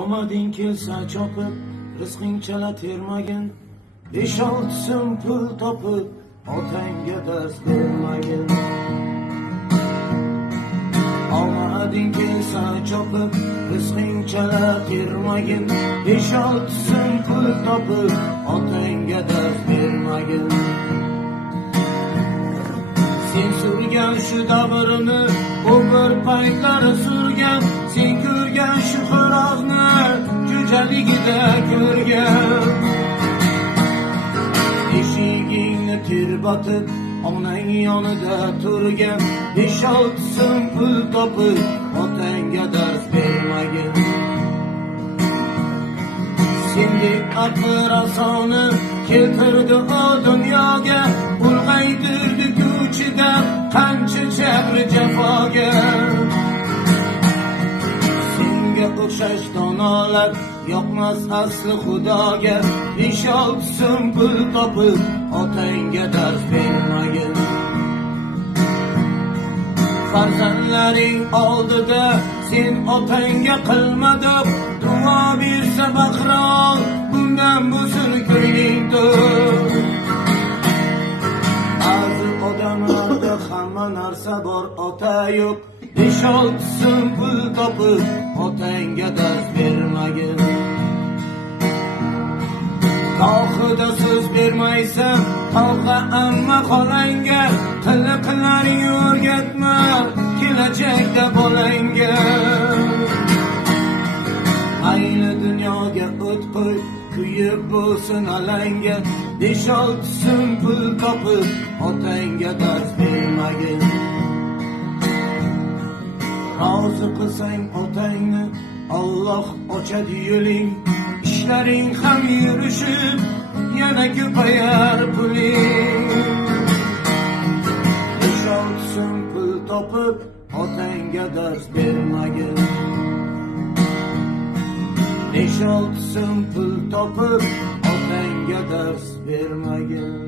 Omading kelsa chopib, rizqing chala termagin. 5-6 so'm pul topib, otangga dars bermagin. Omading kelsa chopib, rizqing chala termagin. 5-6 so'm pul topib, otangga dars bermagin. Sen surgan shu davrini, u bir paytlari surgan. Sen ko'rgan shu xo'rozni, jo'jaligida ko'rgan. Eshigingni tirbatib, onang yonida turgan. 5-6 so'm pul topib, otangga dars bermagin. Sendek aql-rasoni keltirdi o dunyoga, ulg'aytirdi ko'chida qancha jabr jafoga. Senga o'xshash donolar yoqmas asli xudoga. 5-6 so'm pul topib, otangga dars bermagin. Farzandlaring oldida sen otangga qilmadib duo bersa baqirol, bundan bo'lsin ko'ngling to'q. Ba'zi odamlarda hamma narsa bor, ota yo'q. 5-6 so'm pul topib, otangga dars bermagin. Tog'ida so'z bermaysan, tog'a amma xolangga. Qiliqlaring o'rgatma kelajakda bolangga. Ayni dunyoga o't qo'y, kuyib bo'lsin alanga. 5-6 so'm pul topib, otangga dars bermagin. Rozi qilsang otangni, Alloh ochadi yo'ling. İşlerin ham yurishib, yana ko'payar puling. 5-6 so'm pul topib, otangga dars bermagin. 5-6 so'm pul topib, otangga dars bermagin.